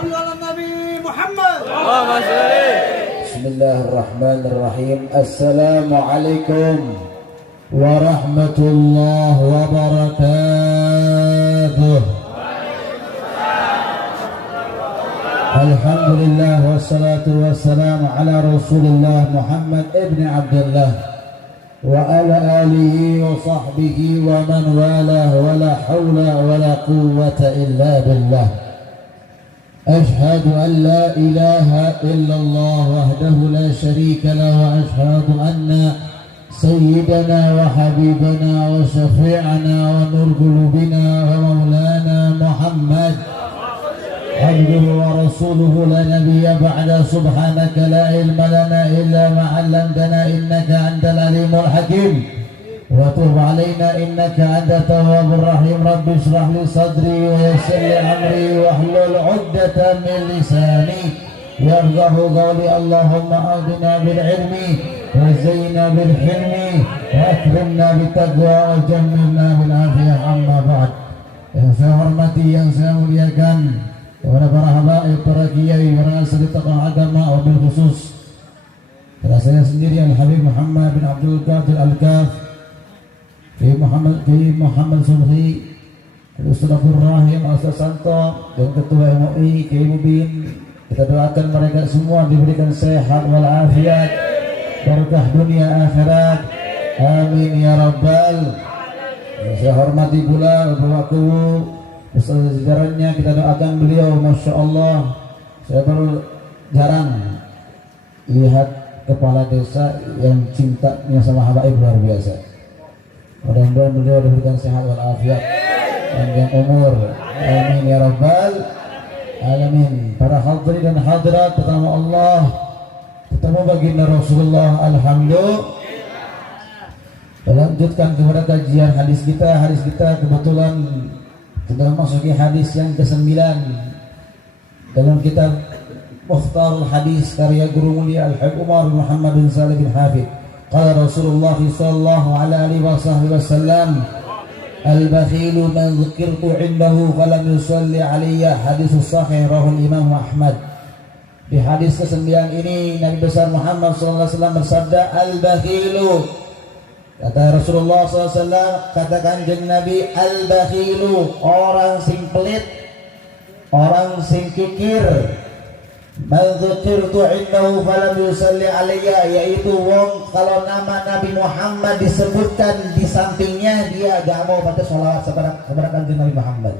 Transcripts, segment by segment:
Bismillahirrahmanirrahim. Assalamualaikum warahmatullahi wabarakatuh. Alhamdulillah wassalatu wassalamu ala Rasulillah Muhammad ibn Abdullah wa ala alihi wa sahbihi wa man walah wa la hawla wa la quwwata illa billah. Ashhadu an la ilaha illallah wahdahu la sharika lah wa ashhadu anna sayyidana wa habibana wa syafi'ana wa nur qulubina wa maulana Muhammad abduhu wa rasuluhu la nabiyya ba'da subhanaka la ilma lana illa ma 'allamtana innaka antal alimul hakim wa tub 'alaina innaka antat tawwabur rahim. Rabbi shrah li sadri wa yassir li amri wa hlul 'uqdatam min lisani yafqahu qawli. Allahumma ahdina bil ilmi wa zayyinna bil hilmi wa akrimna bit taqwa wa jammilna bil afiyah. Amma ba'd. Yang saya hormati, yang saya muliakan, kepada para habaib, para kiai, para asatidz agama, wabil khusus pada saya sendiri Al Habib Muhammad bin Abdul Qadir Al-Kaf, Kiai Muhammad Subhi, Ustaz Abdul Rahim, Ustaz Santo, dan Ketua MUI Kiai Mubin. Kita doakan mereka semua diberikan sehat walafiat, berkah dunia akhirat, amin ya rabbal. Saya hormati pula Bapak beserta jajarannya, kita doakan beliau. Masya Allah, saya baru jarang lihat kepala desa yang cintanya sama habaib luar biasa. Mudah-mudahan beliau diberikan sehat walafiat, panjang umur, amin ya rabbal alamin. Para hadirin dan hadirat, pertama Allah, ketemu baginda Rasulullah, alhamdulillah. Melanjutkan kepada kajian hadis kita kebetulan kita memasuki hadis yang ke-9 dalam kitab Mukhtarul Hadis karya guru mulia Al-Habib Umar bin Muhammad bin Salih bin Hafid. Qala Rasulullah sallallahu alaihi wasallam, al-bakhilu man dzukirtu indahu falam yusalli alayya. Hadis sahih rawahu Imam Ahmad. Di hadis ke-9 ini Nabi besar Muhammad sallallahu alaihi wasallam bersabda, al-bakhilu, kata Rasulullah SAW, katakan kanjeng Nabi, al-bakhilu, orang sing pelit, orang sing kikir, man dzukirtu indahu falam yusalli alayya, yaitu wong kalau nama Nabi Muhammad disebutkan di sampingnya dia gak mau baca sholawat kepada kanjeng Nabi Muhammad.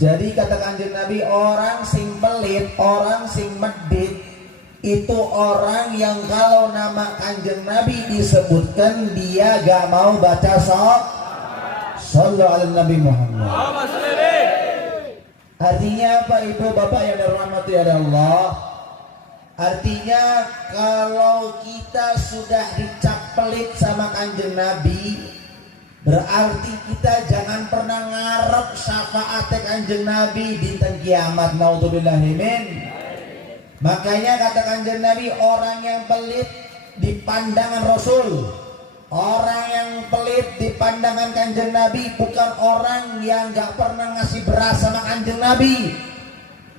Jadi kata kanjeng Nabi, orang sing pelit, orang sing medit, itu orang yang kalau nama kanjeng Nabi disebutkan dia gak mau baca sallallahu alaihi Nabi Muhammad. Artinya apa ibu bapak yang dirahmati oleh Allah? Artinya kalau kita sudah dicap pelit sama kanjeng Nabi, berarti kita jangan pernah ngarep syafaat kanjeng Nabi dinten kiamat. Naudzubillahi min. Makanya kata kanjeng Nabi, orang yang pelit di pandangan Rasul, orang yang pelit di pandangan kanjeng Nabi bukan orang yang gak pernah ngasih beras sama kanjeng Nabi,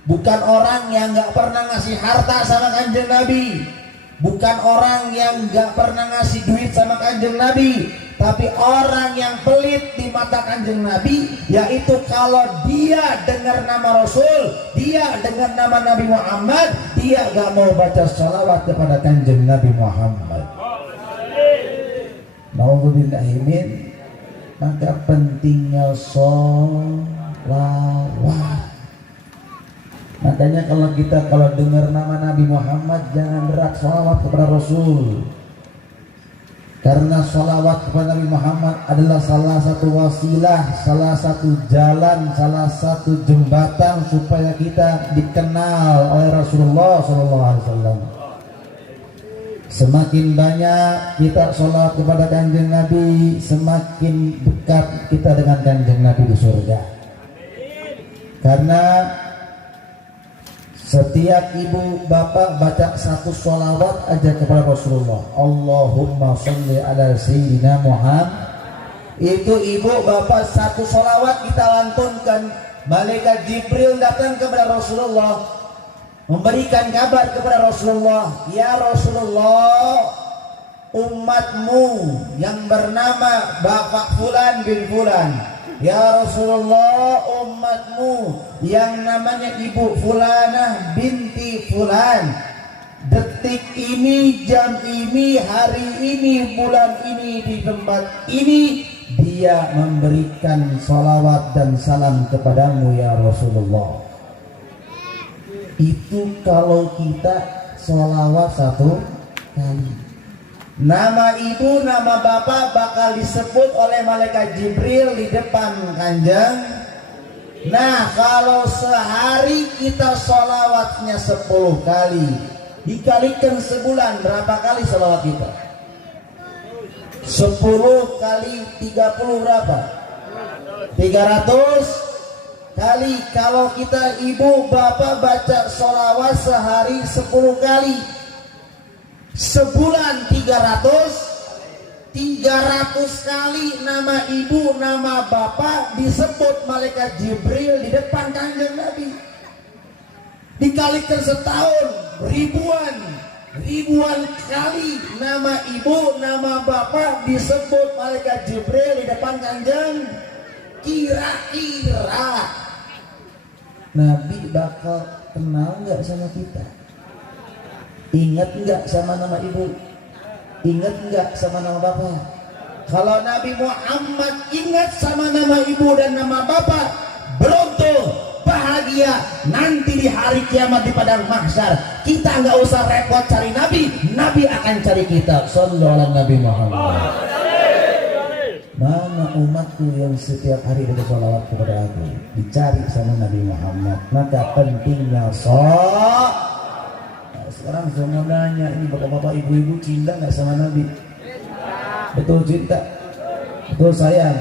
bukan orang yang gak pernah ngasih harta sama kanjeng Nabi, bukan orang yang gak pernah ngasih duit sama kanjeng Nabi, tapi orang yang pelit di mata kanjeng Nabi, yaitu kalau dia dengar nama Rasul, dia dengar nama Nabi Muhammad, dia gak mau baca salawat kepada kanjeng Nabi Muhammad. Nauzubillahi min. Maka pentingnya salawat. Makanya kalau dengar nama Nabi Muhammad, jangan berat salawat kepada Rasul. Karena salawat kepada Nabi Muhammad adalah salah satu wasilah, salah satu jalan, salah satu jembatan supaya kita dikenal oleh Rasulullah SAW. Semakin banyak kita salawat kepada kanjeng Nabi, semakin dekat kita dengan kanjeng Nabi di surga. Karena setiap ibu bapak baca satu sholawat aja kepada Rasulullah, Allahumma sholli ala sayyidina Muhammad, itu ibu bapak satu sholawat kita lantunkan Malaikat Jibril datang kepada Rasulullah, memberikan kabar kepada Rasulullah, ya Rasulullah, umatmu yang bernama Bapak Fulan bin Fulan, ya Rasulullah, umatmu yang namanya Ibu Fulanah binti Fulan, detik ini, jam ini, hari ini, bulan ini, di tempat ini, dia memberikan salawat dan salam kepadamu ya Rasulullah. Itu kalau kita salawat satu kali. Nama ibu, nama bapak bakal disebut oleh malaikat Jibril di depan Kanjeng. Nah, kalau sehari kita salawatnya 10 kali, dikalikan sebulan berapa kali salawat kita? 10 kali 30 berapa? 300 kali. Kalau kita ibu bapak baca salawat sehari 10 kali, sebulan 300 kali nama ibu nama bapak disebut malaikat Jibril di depan Kanjeng Nabi. Dikalikan setahun ribuan kali nama ibu nama bapak disebut malaikat Jibril di depan Kanjeng. Kira-kira Nabi bakal kenal nggak sama kita? Ingat nggak sama nama ibu? Ingat nggak sama nama bapak? Kalau Nabi Muhammad ingat sama nama ibu dan nama bapak, beruntung, bahagia. Nanti di hari kiamat di padang mahsyar, kita nggak usah repot cari Nabi, Nabi akan cari kita. Sallallahu alaihi Nabi Muhammad. Mana umatku yang setiap hari bersolawat kepada aku, dicari sama Nabi Muhammad. Maka pentingnya sekarang saya mau nanya, ini bapak-bapak ibu-ibu cinta nggak sama Nabi? Betul cinta? Betul sayang?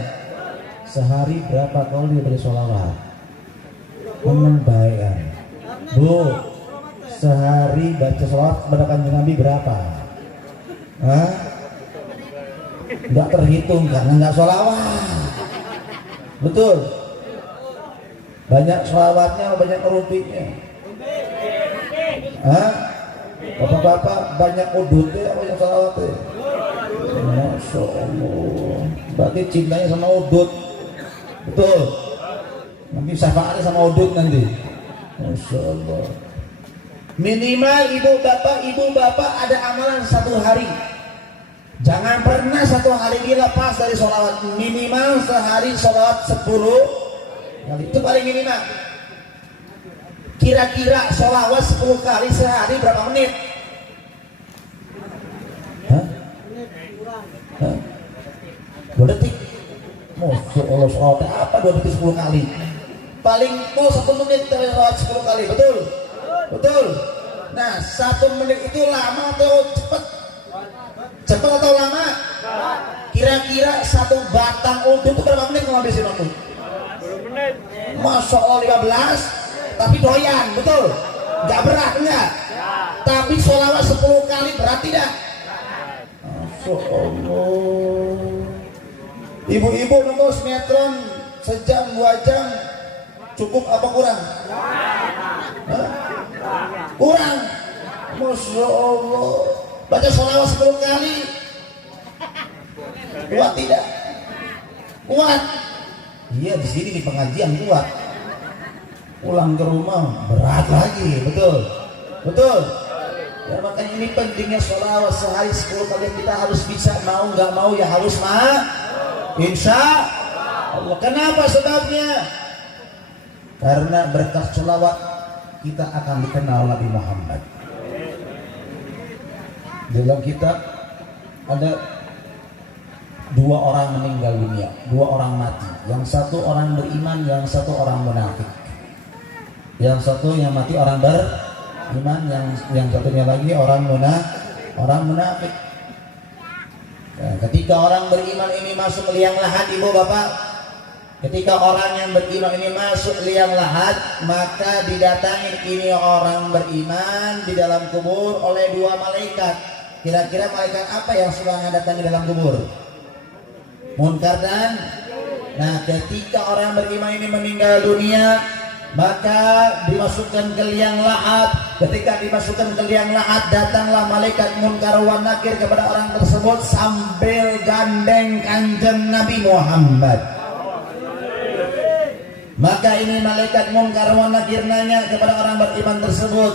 Sehari berapa kali bersolawat? Baik. Bu, sehari baca sholawat kepada Kanjeng Nabi berapa? Hah? Nggak terhitung karena nggak sholawat. Betul? Banyak sholawatnya atau banyak rupiahnya? Hah? Bapak-bapak banyak udutnya atau banyak sholawatnya? Masya Allah. Berarti cintanya sama udut. Betul? Nanti syafaatnya sama udut nanti. Masya Allah. Minimal ibu bapak ada amalan satu hari. Jangan pernah satu hari dilepas dari sholawat. Minimal sehari sholawat 10 kali. Itu paling minimal. Kira-kira sholawat 10 kali sehari berapa menit? Hah? 2 detik. Masya Allah, sholawat apa 2 detik 10 kali? Paling mau 1 menit kita sholawat 10 kali. Betul? Betul? Nah, 1 menit itu lama atau cepat? Cepat atau lama? Kira-kira 1 batang uduk itu berapa menit kalau habisin waktu? 20 menit. Masya Allah 15, tapi doyan, betul? Gak berat, enggak? Tapi sholawat 10 kali berat tidak? Masya Allah. Ibu-ibu nonton sinetron sejam 2 jam cukup apa kurang? Hah? Kurang. Masya Allah. Baca sholawat 10 kali kuat tidak? Kuat. Iya, di sini di pengajian kuat. Pulang ke rumah berat lagi, betul? Betul? Ya, makanya ini pentingnya sholawat sehari 10 kali. Kita harus bisa, mau nggak mau ya harus insya Allah. Kenapa sebabnya? Karena berkat sholawat kita akan dikenal Nabi Muhammad. Dalam kitab ada 2 orang meninggal dunia, 2 orang mati. Yang satu orang beriman, yang satu orang munafik. Yang satu yang mati orang beriman, yang satunya lagi orang munafik. Nah, ketika orang beriman ini masuk liang lahat, ibu bapak, ketika orang yang beriman ini masuk liang lahat, maka didatangi ini orang beriman di dalam kubur oleh 2 malaikat. Kira-kira malaikat apa yang sudah mendatangi dalam kubur? Munkar dan Nah, ketika orang beriman ini meninggal dunia, maka dimasukkan ke liang lahat. Ketika dimasukkan ke liang lahat, datanglah malaikat munkar wa nakir kepada orang tersebut sambil gandeng kanjeng Nabi Muhammad. Maka ini malaikat munkar wa nakir nanya kepada orang beriman tersebut,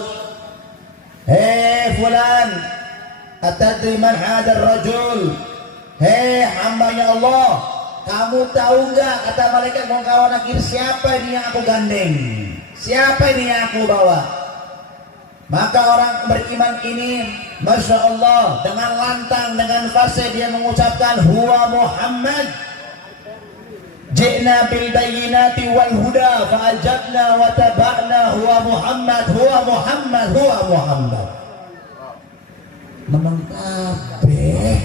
hei fulan, atadri man hadar rajul? Hei hambanya Allah, kamu tahu nggak, kata malaikat munkar wa nakir, siapa ini yang aku gandeng? Siapa ini yang aku bawa? Maka orang beriman ini, Masya Allah, dengan lantang, dengan fasih dia mengucapkan, huwa Muhammad. Ji'na bil bayyinati wal huda fa'ajabna wa taba'na, huwa Muhammad, huwa Muhammad, huwa Muhammad. Memang kabeh.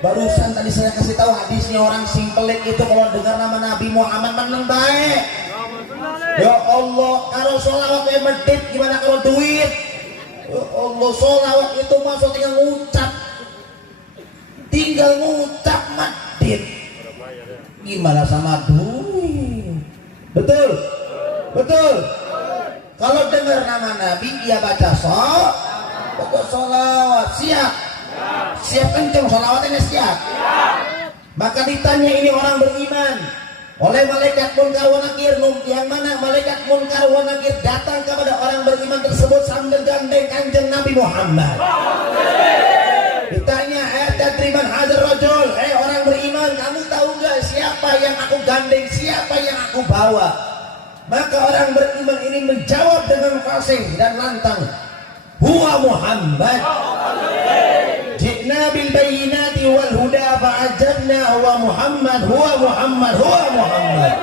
Barusan tadi saya kasih tahu hadisnya, orang sing pelit itu kalau dengar nama Nabi Muhammad menang baik. Ya Allah, kalau sholawat yang medit gimana kalau duit? Ya Allah, sholawat itu masuk tinggal ngucap medit. Gimana sama duit? Betul? Betul? Kalau dengar nama Nabi, dia baca sholawat, siap? Siap kenceng sholawatnya, siap? Maka ditanya ini orang beriman oleh malaikat munkar wa nakir, yang mana malaikat munkar wa nakir datang kepada orang beriman tersebut sambil gandeng kanjeng Nabi Muhammad. Ditanya, tadri man hadzal rajul? Orang beriman, kamu tahu nggak siapa yang aku gandeng, siapa yang aku bawa? Maka orang beriman ini menjawab dengan fasih dan lantang, huwa Muhammad. Ji'na bil bayyinati wal huda fa'ajabna, huwa Muhammad, huwa Muhammad, huwa Muhammad.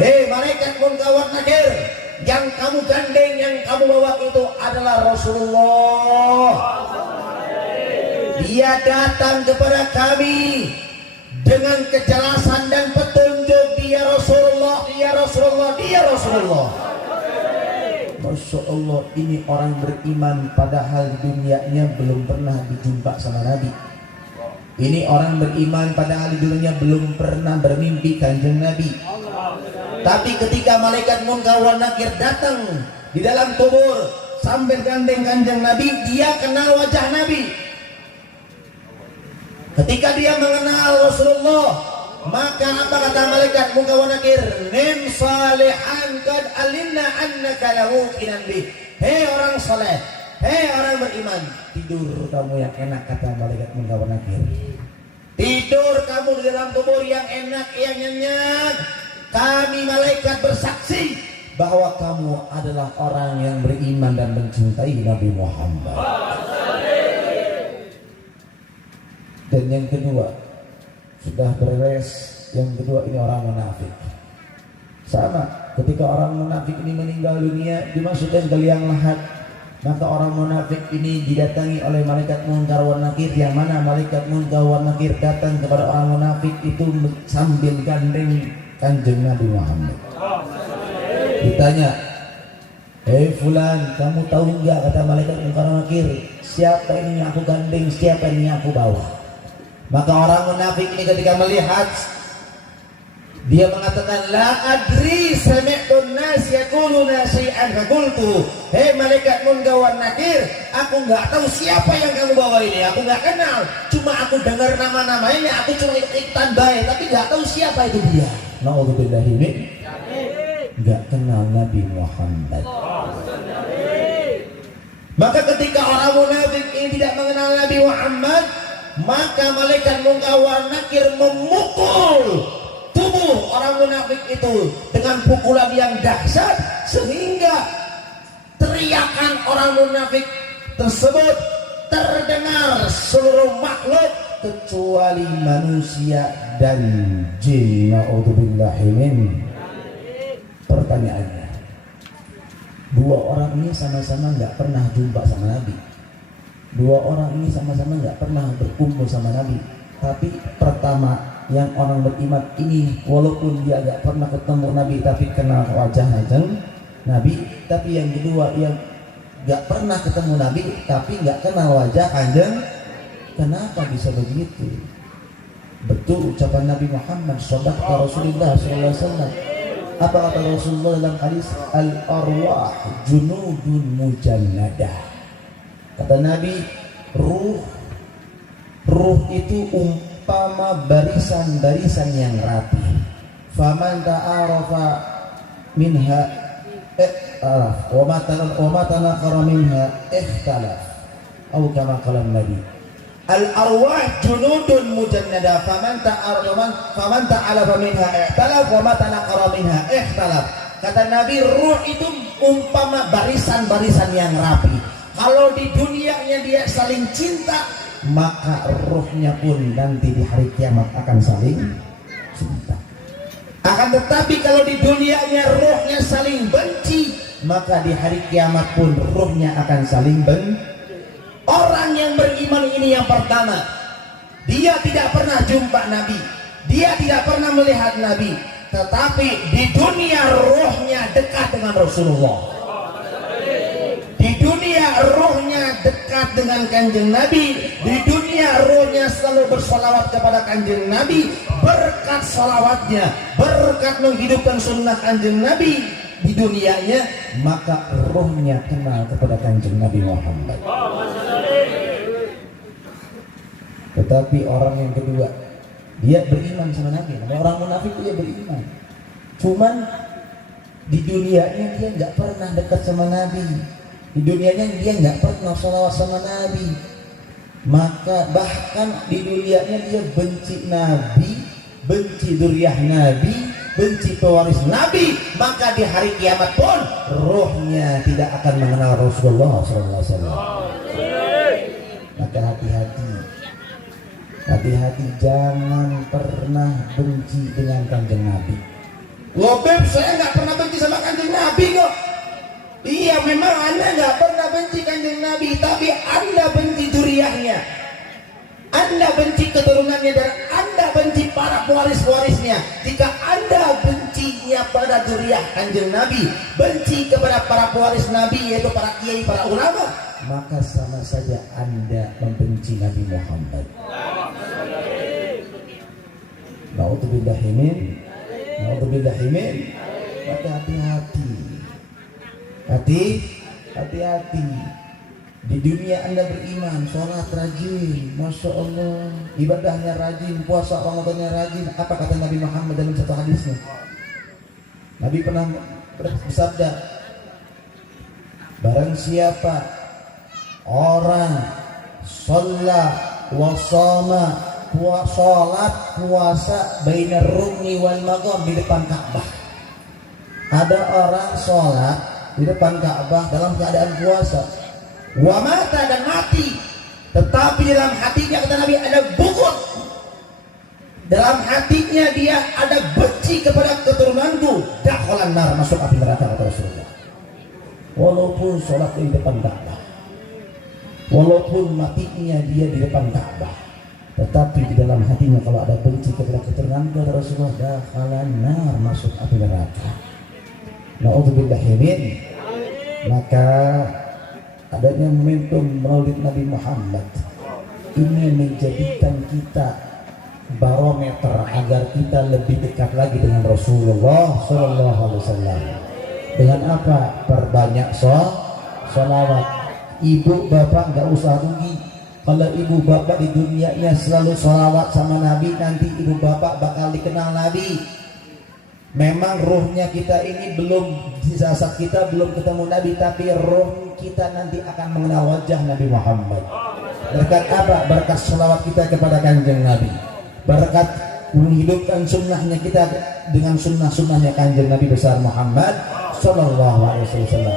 Hei malaikat munkar wa nakir, yang kamu gandeng, yang kamu bawa itu adalah Rasulullah. Dia datang kepada kami dengan kejelasan dan petunjuk. Dia Rasulullah, dia Rasulullah, dia Rasulullah. Masya Allah, ini orang beriman padahal di dunianya belum pernah dijumpa sama Nabi. Ini orang beriman padahal di dunia belum pernah bermimpi kanjeng Nabi. Tapi ketika malaikat munkar wa nakir datang di dalam kubur sambil gandeng kanjeng Nabi, dia kenal wajah Nabi. Ketika dia mengenal Rasulullah, maka apa kata malaikat munkar wa nakir? Nim salihan qad alimna annaka lahu kinan bi. Hei orang saleh, hei orang beriman, tidur kamu yang enak, kata malaikat munkar wa nakir. Tidur kamu di dalam kubur yang enak, yang nyenyak. Kami malaikat bersaksi bahwa kamu adalah orang yang beriman dan mencintai Nabi Muhammad. Dan yang kedua, sudah beres. Yang kedua, ini orang munafik. Sama, ketika orang munafik ini meninggal dunia, dimasukkan ke liang lahat, maka orang munafik ini didatangi oleh malaikat munkar wa nakir, yang mana malaikat munkar wa nakir datang kepada orang munafik itu sambil gandeng kanjeng Nabi Muhammad. Ditanya, hei fulan, kamu tahu enggak, kata malaikat munkar wa nakir, siapa ini yang aku gandeng, siapa ini yang aku bawa? Maka orang munafik ini ketika melihat, dia mengatakan, la adri sami'tun nas yaquluna syai'an faqultu. Hei malaikat munkar wa nakir, aku enggak tahu siapa yang kamu bawa ini, aku enggak kenal, cuma aku dengar nama-namanya, aku cuma ikutan baik, tapi enggak tahu siapa itu dia. Na'udzubillahi min, enggak kenal Nabi Muhammad. Maka ketika orang munafik ini tidak mengenal Nabi Muhammad, maka malaikat munkar wa nakir memukul tubuh orang munafik itu dengan pukulan yang dahsyat, sehingga teriakan orang munafik tersebut terdengar seluruh makhluk kecuali manusia dan jin. Na'udzubillahi min. Pertanyaannya, dua orang ini sama-sama nggak pernah jumpa sama Nabi. Dua orang ini sama-sama nggak pernah berkumpul sama Nabi. Tapi pertama, yang orang beriman ini walaupun dia nggak pernah ketemu Nabi tapi kenal wajah Nabi. Tapi yang kedua, yang nggak pernah ketemu Nabi tapi nggak kenal wajah kanjeng. Kenapa bisa begitu? Betul ucapan Nabi Muhammad, shadaqta Rasulullah sallallahu alaihi wasallam. Apa kata Rasulullah dalam hadis, al-arwah junudun mujannadah. Kata Nabi, ruh itu umpama barisan-barisan yang rapi. Faman ta'arafa minha i'taraf wa ma tanaqara minha ikhtalaf. Atau kama qala Nabi, al-arwah junudun mujannada faman ta'alafa minha ihtalaf wa ma tanaqara minha ikhtalaf. Kata Nabi, ruh itu umpama barisan-barisan yang rapi. Kalau di dunianya dia saling cinta, maka ruhnya pun nanti di hari kiamat akan saling cinta. Akan tetapi kalau di dunianya ruhnya saling benci, maka di hari kiamat pun ruhnya akan saling benci. Orang yang beriman ini yang pertama, dia tidak pernah jumpa Nabi, dia tidak pernah melihat Nabi, tetapi di dunia rohnya dekat dengan Rasulullah. Di dunia rohnya dekat dengan kanjeng Nabi. Di dunia rohnya selalu bersolawat kepada kanjeng Nabi. Berkat solawatnya, berkat menghidupkan sunnah kanjeng Nabi di dunianya, maka rohnya kenal kepada kanjeng Nabi Muhammad. Tetapi orang yang kedua, dia beriman sama Nabi. Orang munafik dia beriman, cuman di dunianya dia nggak pernah dekat sama Nabi. Di dunianya dia nggak pernah sholawat sama Nabi. Maka bahkan di dunianya dia benci Nabi, benci dzurriyyah Nabi, benci pewaris Nabi. Maka di hari kiamat pun rohnya tidak akan mengenal Rasulullah SAW. Maka hati-hati, jangan pernah benci dengan kanjeng Nabi. Loh Beb, saya nggak pernah benci sama kanjeng Nabi kok. Iya, memang Anda nggak pernah benci kanjeng Nabi, tapi Anda benci dzurriyyahnya, Anda benci keturunannya, dan Anda benci para pewaris-pewarisnya. Jika Anda bencinya pada dzurriyyah kanjeng Nabi, benci kepada para pewaris Nabi, yaitu para kiai, para ulama, maka sama saja Anda membenci Nabi Muhammad. Na'udzubillahimin. Maka hati-hati. Di dunia Anda beriman, sholat rajin, masya Allah, ibadahnya rajin, puasa Ramadannya rajin. Apa kata Nabi Muhammad dalam satu hadisnya? Nabi pernah bersabda, barang siapa orang sholat wasoma, sholat puasa bainar rukni wal maqam, di depan Ka'bah. Ada orang sholat di depan Ka'bah dalam keadaan puasa, wa mata, dan mati, tetapi dalam hatinya, kata Nabi, ada bughd. Dalam hatinya dia ada benci kepada keturunanku, dakhalan nar, masuk api neraka, kata Rasulullah. Walaupun sholat di depan Ka'bah, walaupun matinya dia di depan Ka'bah, tetapi di dalam hatinya kalau ada benci kepada keturunanku, kata Rasulullah, dakhalan nar, masuk api neraka. Na'udzubillahimin. Maka adanya momentum maulid Nabi Muhammad ini menjadikan kita barometer agar kita lebih dekat lagi dengan Rasulullah Sallallahu Alaihi Wasallam. Dengan apa? Perbanyak sholawat. Ibu bapak nggak usah rugi kalau ibu bapak di dunianya selalu sholawat sama Nabi, nanti ibu bapak bakal dikenal Nabi. Memang rohnya kita ini belum, di jasad kita belum ketemu Nabi, tapi roh kita nanti akan mengenal wajah Nabi Muhammad. Berkat apa? Berkat sholawat kita kepada kanjeng Nabi, berkat menghidupkan sunnahnya kita dengan sunnah-sunnahnya kanjeng Nabi besar Muhammad Sallallahu Alaihi Wasallam.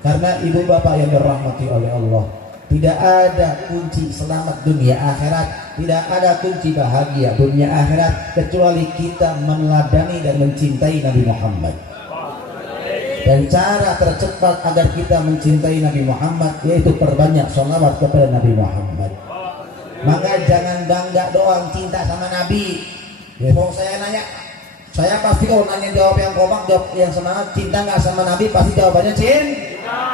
Karena ibu bapak yang dirahmati oleh Allah, tidak ada kunci selamat dunia akhirat, tidak ada kunci bahagia dunia akhirat kecuali kita meneladani dan mencintai Nabi Muhammad. Dan cara tercepat agar kita mencintai Nabi Muhammad yaitu perbanyak sholawat kepada Nabi Muhammad. Maka jangan bangga doang cinta sama Nabi. Ya, kalau saya nanya, saya pasti kalau nanya jawab yang kompak, jawab yang semangat. Cinta nggak sama Nabi? Pasti jawabannya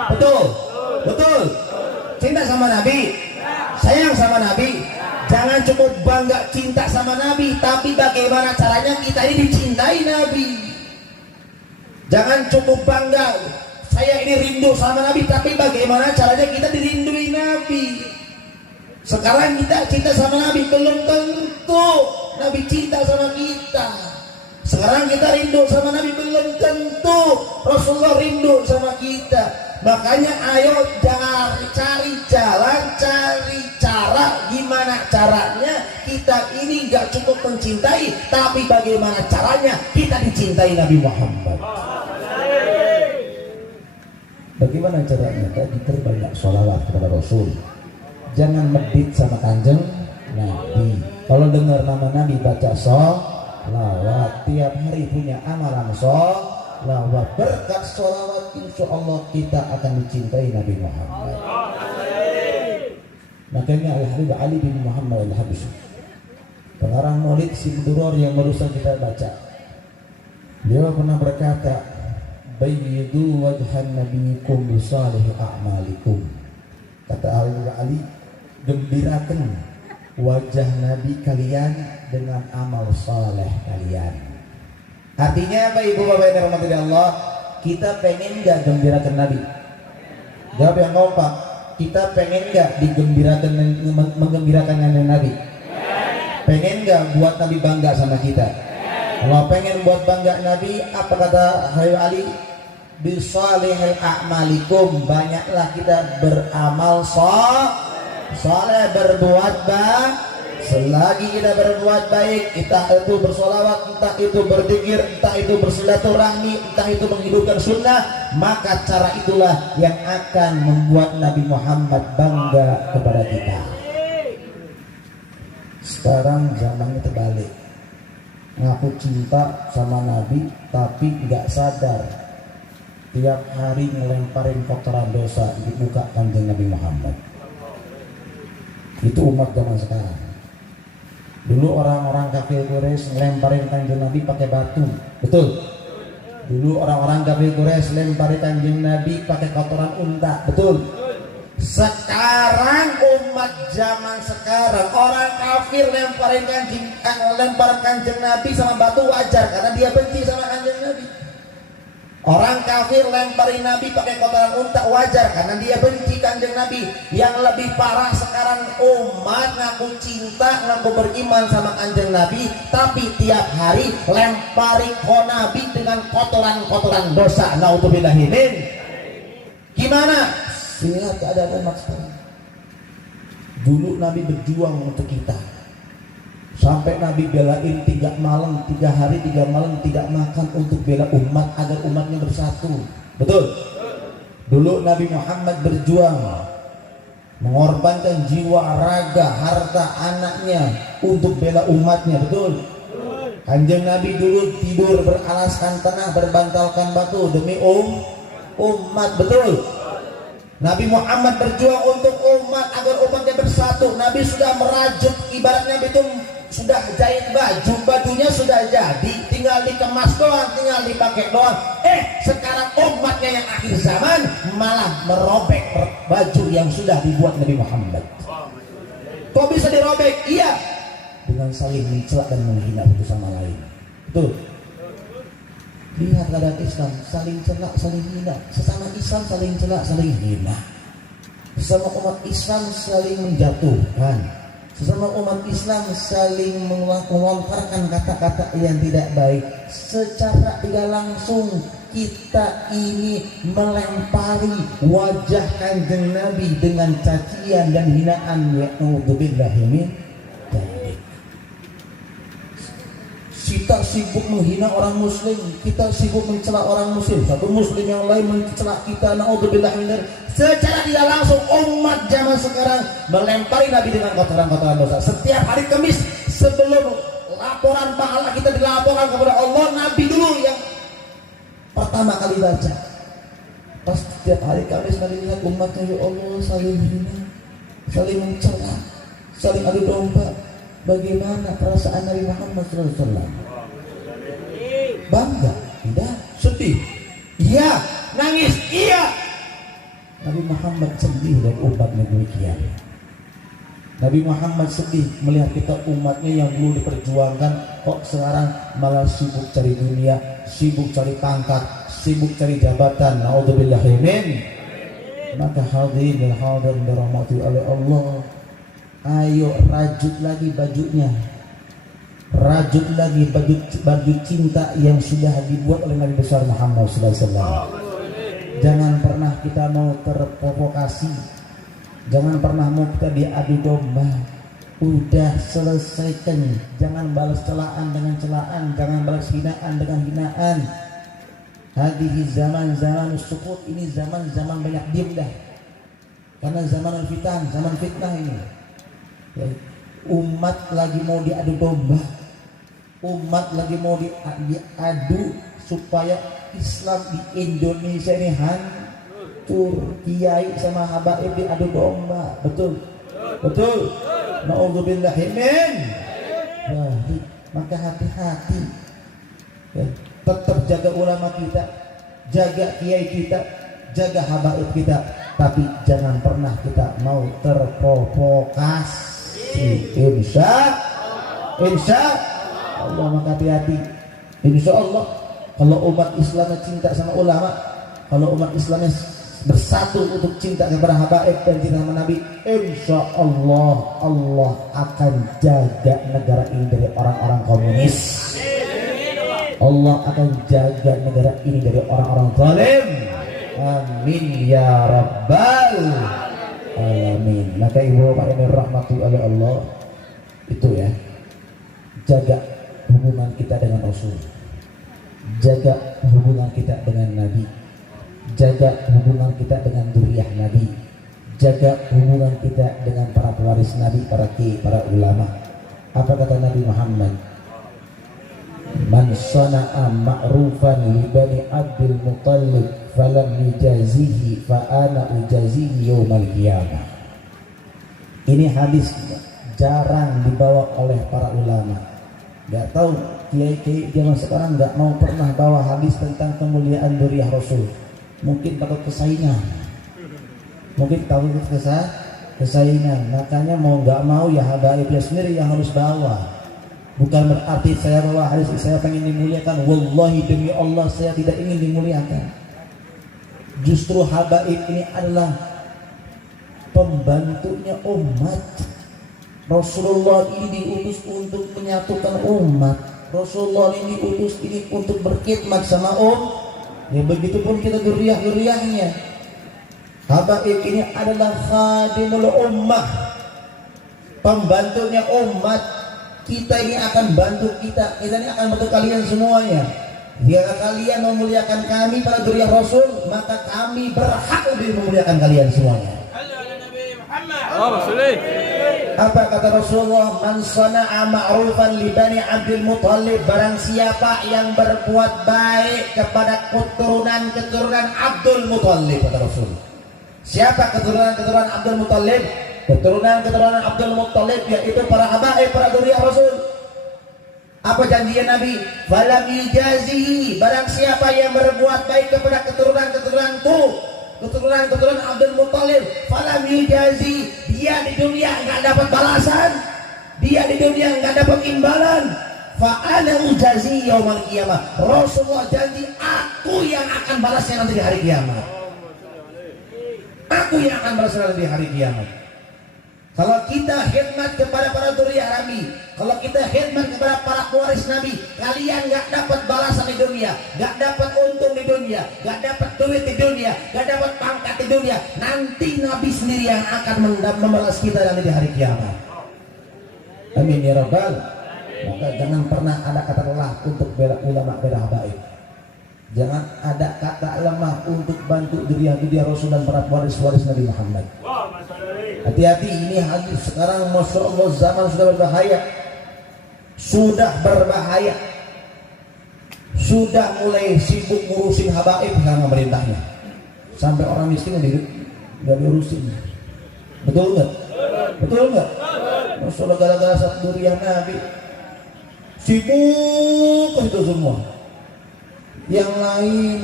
betul. Cinta sama Nabi, sayang sama Nabi, Jangan cukup bangga cinta sama Nabi, tapi bagaimana caranya kita ini dicintai Nabi. Jangan cukup bangga saya ini rindu sama Nabi, tapi bagaimana caranya kita dirindui Nabi. Sekarang kita cinta sama Nabi, belum tentu Nabi cinta sama kita. Sekarang kita rindu sama Nabi, belum tentu Rasulullah rindu sama kita. Makanya ayo jangan cari jalan, cari cara. Gimana caranya kita ini gak cukup mencintai, tapi bagaimana caranya kita dicintai Nabi Muhammad. Bagaimana caranya? Tadi terbanyak sholawat kepada Rasul. Jangan medit sama kanjeng Nabi. Kalau dengar nama Nabi baca sholawat, tiap hari punya amalan sholawat. Berkat sholawat insya Allah kita akan dicintai Nabi Muhammad. Makanya Al-Habib Ali bin Muhammad Al-Habsyi, pengarang Maulid Simduror yang barusan kita baca, dia pernah berkata, bayyidu wajhan nabiyikum bisalihi a'malikum. Kata Al-Habib Ali, gembirakan wajah Nabi kalian dengan amal saleh kalian. Artinya apa ibu bapak yang dirahmati Allah? Kita pengen gak gembirakan Nabi? Jawab yang kompak. Kita pengen gak digembirakan, menggembirakan Nabi? Pengen gak buat Nabi bangga sama kita? Kalau pengen buat bangga Nabi, apa kata Habib Ali? Bisalihil a'malikum, banyaklah kita beramal saleh, berbuat baik. Selagi kita berbuat baik, entah itu bersolawat, entah itu berzikir, entah itu bersilaturahmi, entah itu menghidupkan sunnah, maka cara itulah yang akan membuat Nabi Muhammad bangga kepada kita. Sekarang zamannya terbalik, ngaku cinta sama Nabi tapi nggak sadar tiap hari ngelemparin kotoran dosa di muka kanjeng Nabi Muhammad. Itu umat zaman sekarang. Dulu orang-orang kafir Quraisy ngelemparin kanjeng Nabi pakai batu, betul? Dulu orang-orang kafir Quraisy lemparin kanjeng Nabi pakai kotoran unta, betul? Sekarang umat zaman sekarang orang kafir lemparin kanjeng Nabi sama batu wajar karena dia benci sama kanjeng Nabi. Orang kafir lemparin Nabi pakai kotoran unta wajar karena dia benci kanjeng Nabi. Yang lebih parah sekarang umat ngaku cinta, ngaku beriman sama kanjeng Nabi, tapi tiap hari lempari Nabi dengan kotoran-kotoran dosa. Naudzubillahi min. Gimana? Lihat keadaan umat sekarang. Dulu Nabi berjuang untuk kita. Sampai Nabi belain 3 hari 3 malam tidak makan untuk bela umat agar umatnya bersatu. Betul? Dulu Nabi Muhammad berjuang mengorbankan jiwa, raga, harta anaknya untuk bela umatnya. Betul? Kanjeng Nabi dulu tidur beralaskan tanah, berbantalkan batu demi umat. Betul? Nabi Muhammad berjuang untuk umat agar umatnya bersatu. Nabi sudah merajut, ibaratnya itu sudah jahit bajunya sudah jadi, tinggal dikemas doang, tinggal dipakai doang. Sekarang umatnya yang akhir zaman malah merobek baju yang sudah dibuat Nabi Muhammad. Kok bisa dirobek? Iya, dengan saling mencela dan menghina satu sama lain. Betul? Lihat keadaan Islam, saling celak, saling hina. Sesama Islam saling celak, saling hina. Sesama umat Islam saling menjatuhkan. Sesama umat Islam saling melontarkan kata-kata yang tidak baik. Secara tidak langsung kita ini melempari wajah kanjeng Nabi dengan cacian dan hinaan. Na'udzubillahi min dzalik. Kita sibuk menghina orang muslim, kita sibuk mencela orang muslim, satu muslim yang lain mencela kita. Na'udzubillahi min dzalik. Secara tidak langsung umat zaman sekarang melempari Nabi dengan kotoran-kotoran dosa. Setiap hari Kamis sebelum laporan pahala kita dilaporkan kepada Allah, Nabi dulu yang pertama kali baca. Pas setiap hari Kamis Nabi lihat umatnya, ya Allah, saling hina, saling mencela, saling adu domba. Bagaimana perasaan Nabi Muhammad SAW? Bangga? Tidak. Sedih? Iya. Nangis? Iya. Nabi Muhammad sedih dan umatnya demikian. Nabi Muhammad sedih melihat kita umatnya yang dulu diperjuangkan, kok sekarang malah sibuk cari dunia, sibuk cari pangkat, sibuk cari jabatan. Naudzubillahi min. Maka hadirin dan hadirin dirahmati oleh Allah, ayo rajut lagi bajunya, rajut lagi baju cinta yang sudah dibuat oleh Nabi besar Muhammad SAW. Jangan pernah kita mau terprovokasi, jangan pernah mau kita diadu domba. Udah selesaikan. Jangan balas celaan dengan celaan, jangan balas hinaan dengan hinaan. Hadhihi zaman sukut, ini zaman banyak diam dah. Karena zaman fitan, zaman fitnah ini. Ya, umat lagi mau diadu domba, umat lagi mau diadu supaya Islam di Indonesia ini hancur. Kiai sama habaib diadu domba, betul? Betul. Naudzubillahi min. Maka hati-hati. Ya, tetap jaga ulama kita, jaga kiai kita, jaga habaib kita, tapi jangan pernah kita mau terprovokasi. Insya Allah, maka hati-hati. Insya Allah, kalau umat Islamnya cinta sama ulama, kalau umat Islamnya bersatu untuk cinta kepada habaib dan cinta sama Nabi, insya Allah Allah akan jaga negara ini dari orang-orang komunis. Allah akan jaga negara ini dari orang-orang zalim. Amin ya rabbal alamin. Maka ibu bapak yang dirahmati oleh Allah, itu ya, jaga hubungan kita dengan Rasul, jaga hubungan kita dengan Nabi, jaga hubungan kita dengan dzurriyyah Nabi, jaga hubungan kita dengan para pewaris Nabi, para kiai, para ulama. Apa kata Nabi Muhammad? Man sana'a ma'rufan li bani Abdul Muttalib falam yujazihi fa ana ujazihi yaumal qiyamah. Ini hadis jarang dibawa oleh para ulama. Gak tahu kiai-kiai zaman sekarang gak mau pernah bawa hadis tentang kemuliaan dzurriyyah Rasul. Mungkin takut kesaingan, mungkin takut kesaingan. Makanya mau gak mau ya habaibnya sendiri yang harus bawa. Bukan berarti saya bawa hadis saya pengen dimuliakan. Wallahi demi Allah saya tidak ingin dimuliakan. Justru habaib ini adalah pembantunya umat. Rasulullah ini diutus untuk menyatukan umat. Rasulullah ini diutus ini untuk berkhidmat sama ya begitupun kita dzurriyyah-dzurriyyahnya. Habaib ini adalah khadimul ummah, pembantunya umat. Kita ini akan bantu kita ini akan bantu kalian semuanya. Jika kalian memuliakan kami para dzurriyyah Rasul, maka kami berhak lebih memuliakan kalian semuanya. Apa kata Rasulullah? Man sana'a ma'rufan li bani Abdul Muttalib, barang siapa yang berbuat baik kepada keturunan Abdul Muttalib, kata Rasul. Siapa keturunan Abdul Muttalib? Keturunan Abdul Muttalib yaitu para habaib, para dzurriyyah Rasul. Apa janjinya Nabi? Falam yujazihi, barang siapa yang berbuat baik kepada keturunan Abdul Muttalib, falam yujazi, dia di dunia enggak dapat balasan, dia di dunia enggak dapat imbalan. Fa ana ujazi yaumal qiyamah. Rasulullah janji, aku yang akan balasnya nanti di hari kiamat. Aku yang akan balasnya nanti di hari kiamat. Kalau kita khidmat kepada para dzurriyyah Nabi, kalau kita khidmat kepada para pewaris Nabi, kalian gak dapat balasan di dunia, gak dapat untung di dunia, gak dapat duit di dunia, gak dapat pangkat di dunia. Nanti Nabi sendiri yang akan membalas kita nanti di hari kiamat. Amin ya rabbal. Maka jangan pernah ada kata lelah untuk bela ulama, bela habaib. Jangan ada kata lemah untuk bantu dzurriyyah Rasul dan para pewaris Nabi Muhammad. Hati-hati, ini hadis sekarang Masya Allah zaman sudah berbahaya. Sudah mulai sibuk ngurusin habaib sama pemerintahnya. Sampai orang miskin gak diurusin. Betul nggak? Masya Allah, gara-gara satu dzurriyyah Nabi sibuk itu semua. Yang lain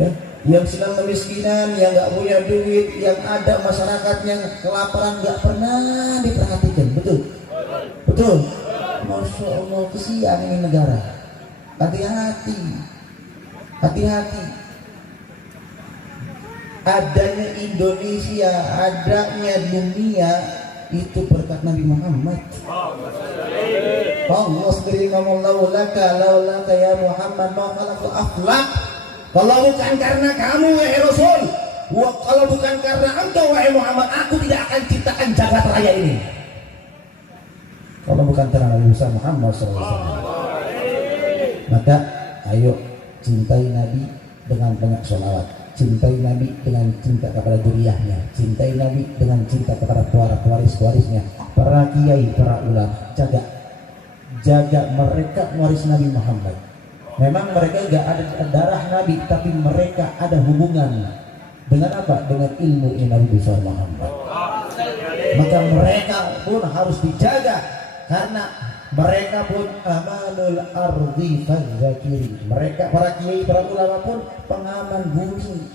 ya, yang sedang kemiskinan, yang nggak punya duit, yang ada masyarakatnya kelaparan nggak pernah diperhatikan. Betul? Betul? Masya Allah, kesian ini negara. Hati-hati, hati-hati. Adanya Indonesia, adanya dunia itu berkat Nabi Muhammad. Allah sendiri ngomong laulaka ya Muhammad ma khalaqtu aflak. Kalau bukan karena kamu wahai Rasul, kalau bukan karena engkau wahai Muhammad, aku tidak akan ciptakan jagat raya ini. Kalau bukan karena Nabi Muhammad SAW. Maka ayo cintai Nabi dengan banyak sholawat, cintai Nabi dengan cinta kepada duriahnya, cintai Nabi dengan cinta kepada pewaris-pewarisnya, para kiai, para ulama. Jaga mereka waris Nabi Muhammad. Memang mereka gak ada darah Nabi, tapi mereka ada hubungan dengan apa? Dengan ilmu Nabi besar Muhammad. Maka mereka pun harus dijaga, karena mereka pun amanul ardi fadzakiri. Mereka para kiai, para ulama pun pengaman bumi.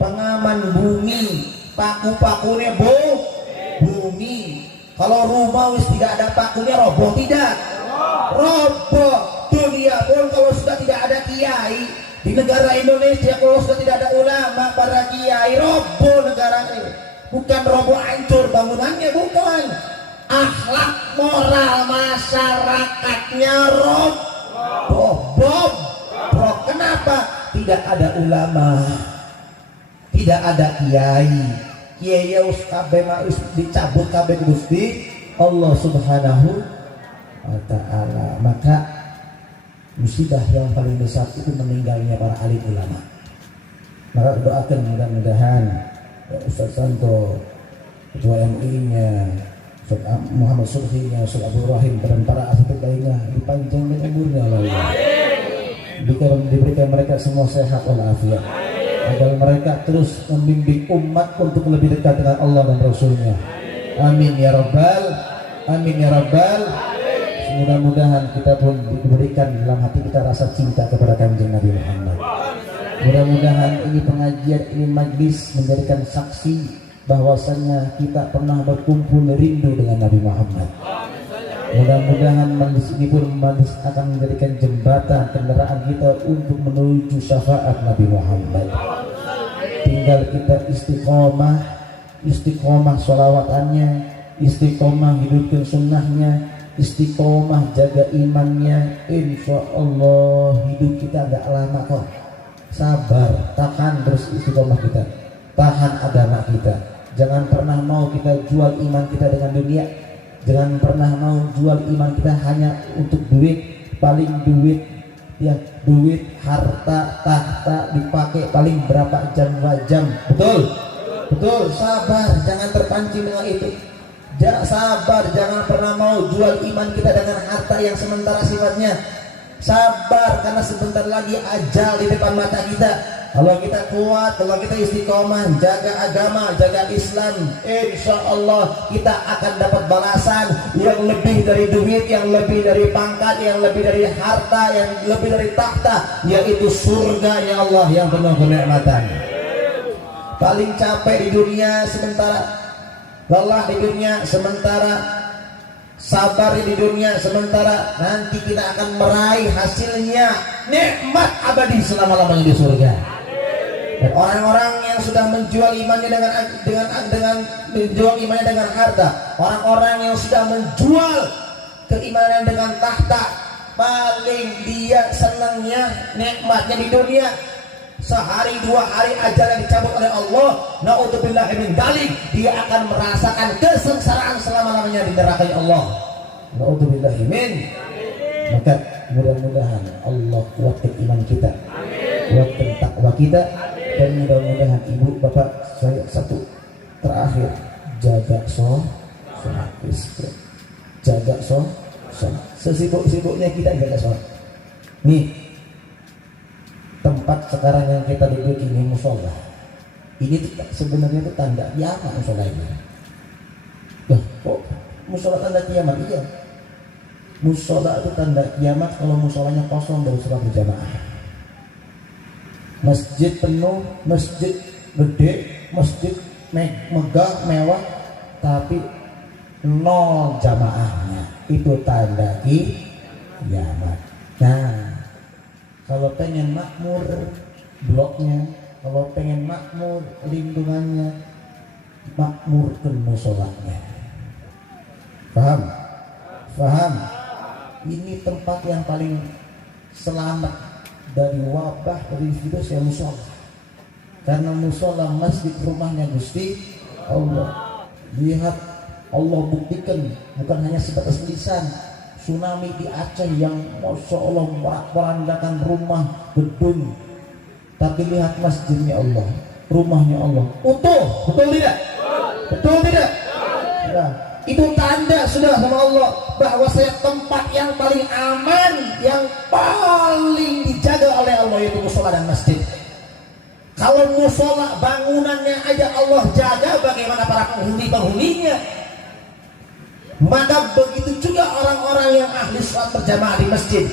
Pengaman bumi, paku-pakunya bumi. Kalau rumah wis tidak ada pakunya roboh tidak? Roboh. Dunia pun kalau sudah tidak ada kiai di negara Indonesia, kalau sudah tidak ada ulama, para kiai, roboh negara ini. Bukan roboh hancur bangunannya, bukan. Akhlak moral masyarakatnya roboh. Kenapa? Tidak ada ulama, tidak ada kiai. Kiai kabeh harus dicabut kabeh Gusti Allah Subhanahu wa taala. Maka musibah yang paling besar itu meninggalnya para alim ulama. Maka doakan mudah-mudahan Ustaz Santo, Ketua MI-nya, Ustaz Muhammad Subhi-nya, Ustaz Abdul Rahim, dan para asatidz lainnya dipanjangkan umurnya Allah. Diberikan mereka semua sehat walafiat, agar mereka terus membimbing umat untuk lebih dekat dengan Allah dan Rasulnya. Amin ya Rabbal, amin ya Rabbal. Mudah-mudahan kita pun diberikan dalam hati kita rasa cinta kepada Kanjeng Nabi Muhammad. Mudah-mudahan ini pengajian, ini majlis menjadikan saksi bahwasannya kita pernah berkumpul rindu dengan Nabi Muhammad. Mudah-mudahan majlis ini pun akan menjadikan jembatan kendaraan kita untuk menuju syafaat Nabi Muhammad. Tinggal kita istiqomah sholawatannya, istiqomah hidupkan sunnahnya, istiqomah jaga imannya. Insya Allah hidup kita agak lama kok. Sabar, tahan terus istiqomah kita, tahan agama kita. Jangan pernah mau kita jual iman kita dengan dunia. Jangan pernah mau jual iman kita hanya untuk duit. Paling duit harta tahta dipakai paling berapa jam, 2 jam. Betul. Sabar, jangan terpancing dengan itu. Sabar, jangan pernah mau jual iman kita dengan harta yang sementara sifatnya. Sabar, karena sebentar lagi ajal di depan mata kita. Kalau kita kuat, kalau kita istiqomah, jaga agama, jaga Islam, insya Allah kita akan dapat balasan yang lebih dari duit, yang lebih dari pangkat, yang lebih dari harta, yang lebih dari takhta, yaitu surga ya Allah yang penuh kenikmatan. Paling capek di dunia sementara, lelah di dunia sementara, sabar di dunia sementara, nanti kita akan meraih hasilnya nikmat abadi selama-lamanya di surga. Dan orang-orang yang sudah menjual imannya dengan menjual imannya dengan harta, orang-orang yang sudah menjual keimanan dengan tahta, paling dia senangnya nikmatnya di dunia. Sehari 2 hari ajaran dicabut oleh Allah, naudzubillahi min dzalik, dia akan merasakan kesengsaraan selama-lamanya di neraka Allah. Naudzubillahi min. Maka mudah-mudahan Allah kuatkan iman kita, kuatkan takwa kita, dan mudah-mudahan ibu bapak saya satu terakhir, jaga sholat, jaga sholat. Sesibuk-sibuknya kita jaga sholat. Nih tempat sekarang yang kita duduk ini musola, ini sebenarnya itu tanda kiamat musola ini. Kok musola tanda kiamat? Iya, musola itu tanda kiamat kalau musolanya kosong dari sholat berjamaah. Masjid penuh, masjid gede, masjid megah mewah, tapi nol jamaahnya. Itu tanda kiamat. Nah, kalau pengen makmur bloknya, kalau pengen makmur lingkungannya, makmurkan musolanya. Paham? Paham? Ini tempat yang paling selamat dari wabah, dari virus ya musola. Karena musola masjid rumahnya Gusti Allah. Lihat, Allah buktikan bukan hanya sebatas lisan. Tsunami di Aceh yang Masya Allah merandakan rumah, gedung, tapi lihat masjidnya Allah, rumahnya Allah utuh. Betul tidak? Betul tidak? Nah, itu tanda sudah sama Allah bahwa saya tempat yang paling aman, yang paling dijaga oleh Allah, yaitu musola dan masjid. Kalau musola bangunannya aja Allah jaga, bagaimana para penghuni-penghuninya? Maka begitu juga orang-orang yang ahli sholat berjamaah di masjid.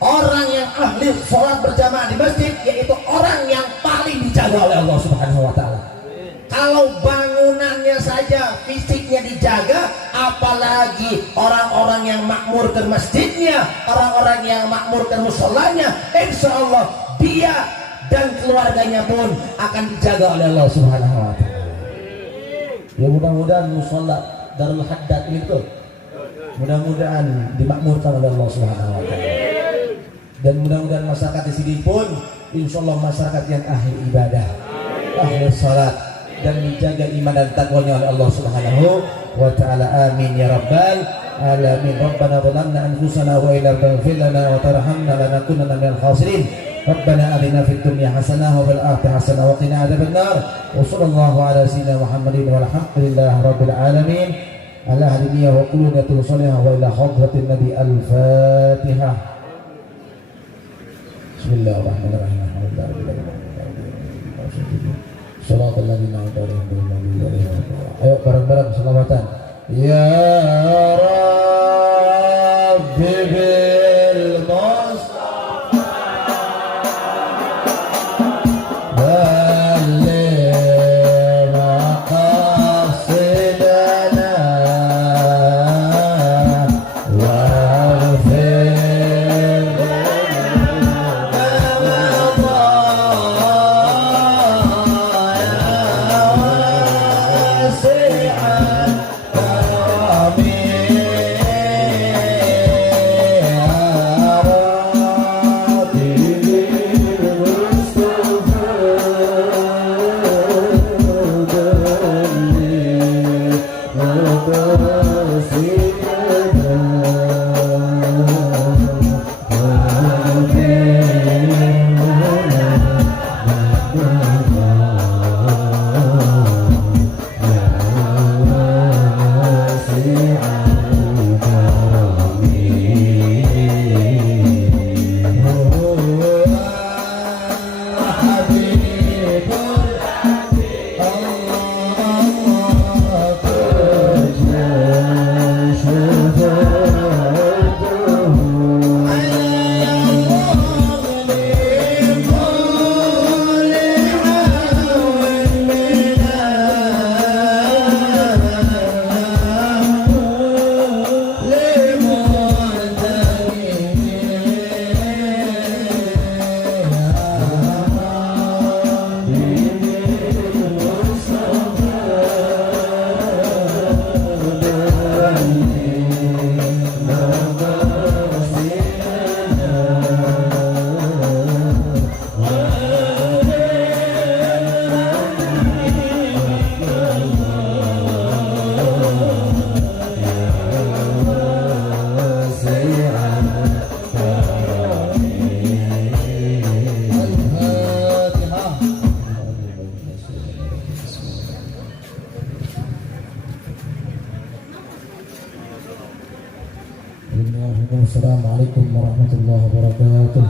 Orang yang ahli sholat berjamaah di masjid yaitu orang yang paling dijaga oleh Allah Subhanahu wa Ta'ala. Kalau bangunannya saja fisiknya dijaga, apalagi orang-orang yang makmurkan masjidnya, orang-orang yang makmurkan musholanya, insya Allah dia dan keluarganya pun akan dijaga oleh Allah Subhanahu wa Ta'ala. Ya, mudah-mudahan mushola Darul Haddad itu mudah-mudahan dimakmurkan oleh Allah Subhanahu wa Ta'ala. Dan mudah-mudahan masyarakat di sini pun insya Allah masyarakat yang ahli ibadah, ahli salat, dan dijaga iman dan taqwanya oleh Allah Subhanahu wa Ta'ala. Amin ya rabbal alamin. Rabbana zalamna anfusana wa illam taghfir lana wa tarhamna lanakunanna minal khasirin. Rabbana atina fid dunya hasanah wa fil akhirati hasanah wa qina adzabannar. Wa sallallahu ala sayyidina Muhammadin walhamdulillahi rabbil alamin. Ala hadiniya wa qulunatul salihah wa ila hadratin nabi al-fatihah. Bismillahirrahmanirrahim. Shalatul ladina ayo bareng-bareng selamatan. Ya Rabbi bil Mustafa balligh maqasidana waghfir Assalamualaikum warahmatullahi wabarakatuh.